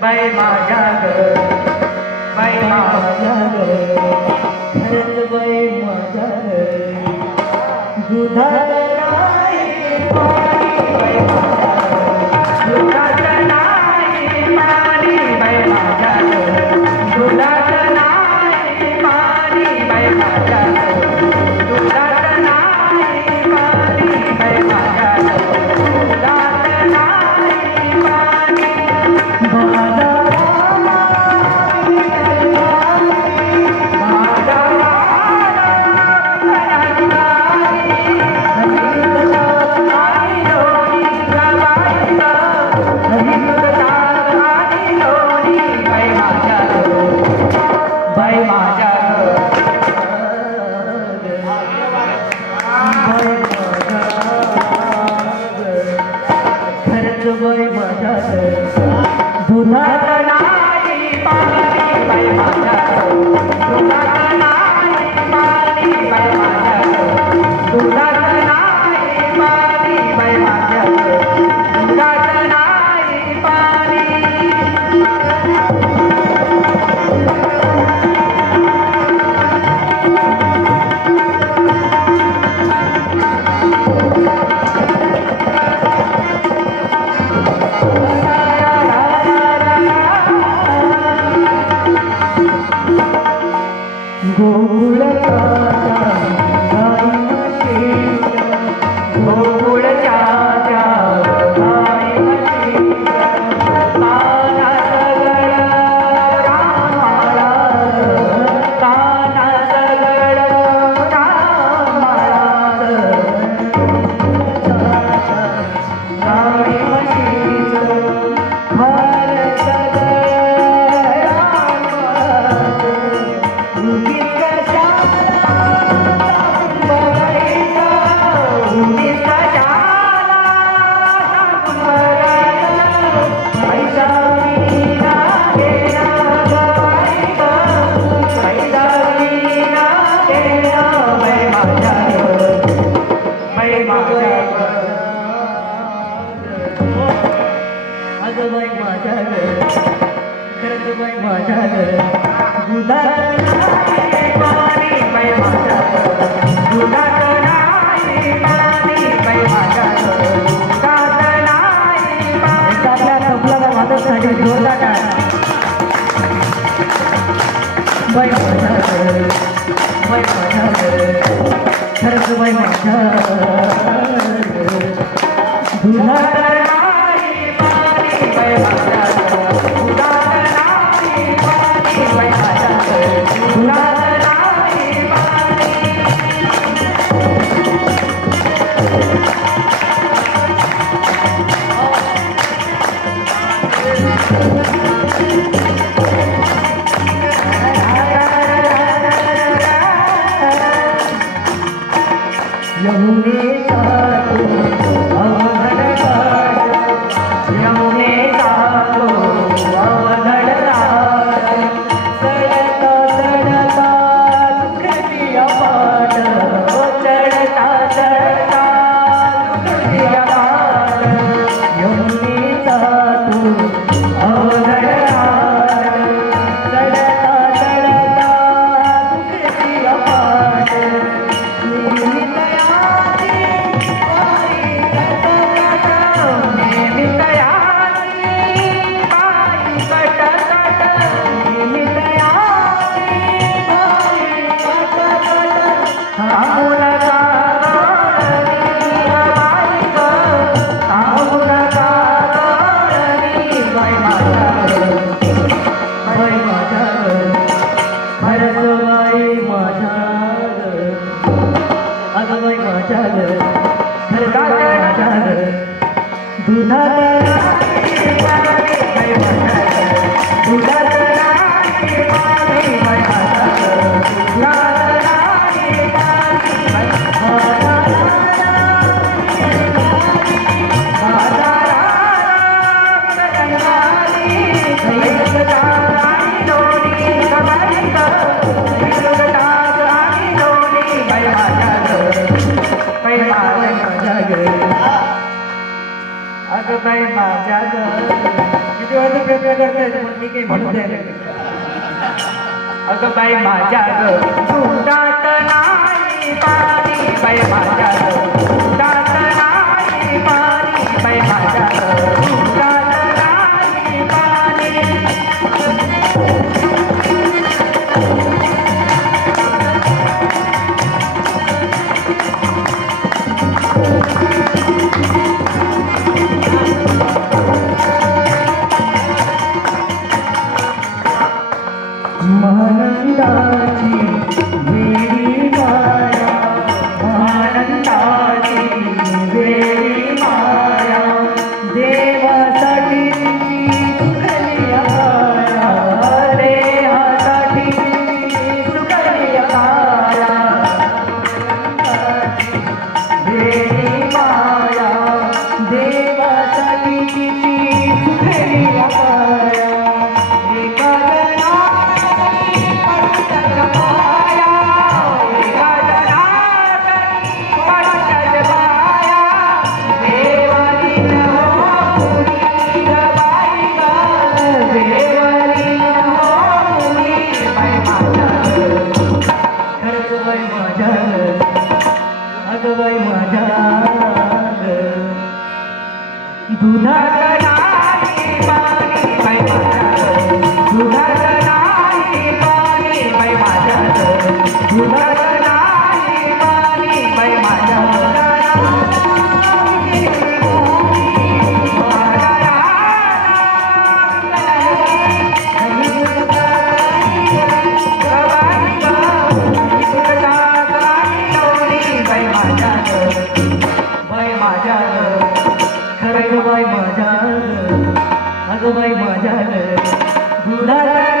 बाई माझ्या बाई माझ्या खरंच बाई माझ्या दुधात नाही पाणी बाई माझ्या दुधात नाही पाणी बाई माझ्या दुधात नाही पाणी बाई माझ्या दुधात नाही पाणी बाई माझ्या दुधात नाही पाणी दुधात नाही पाणी बाई माझ्या दुधात नाही पाणी बाई माझ्या दुधात नाही पाणी बाई माझ्या दुधात नाही पाणी शिवायचा प्रयत्न करतायत पण मी काही म्हणू द्यायला अगं बाई माझ्या दुधात नाही पाणी बाई माझ्या दुधात नाही पाणी बाई माझ्या दुधात नाही पाणी आनंदाची वेळी माया आनंदाची वेळी माया देवासाठी सुखली काया देहासाठी सुखली काया वेळी माया देवासाठी सुखली काया अगवाई माझ्या दुधात नाही पाणी बाई माझ्या दुधात नाही पाणी बाई माझ्या दुधात नाही पाणी बाई माझ्या अगं बाई माझ्या दुधात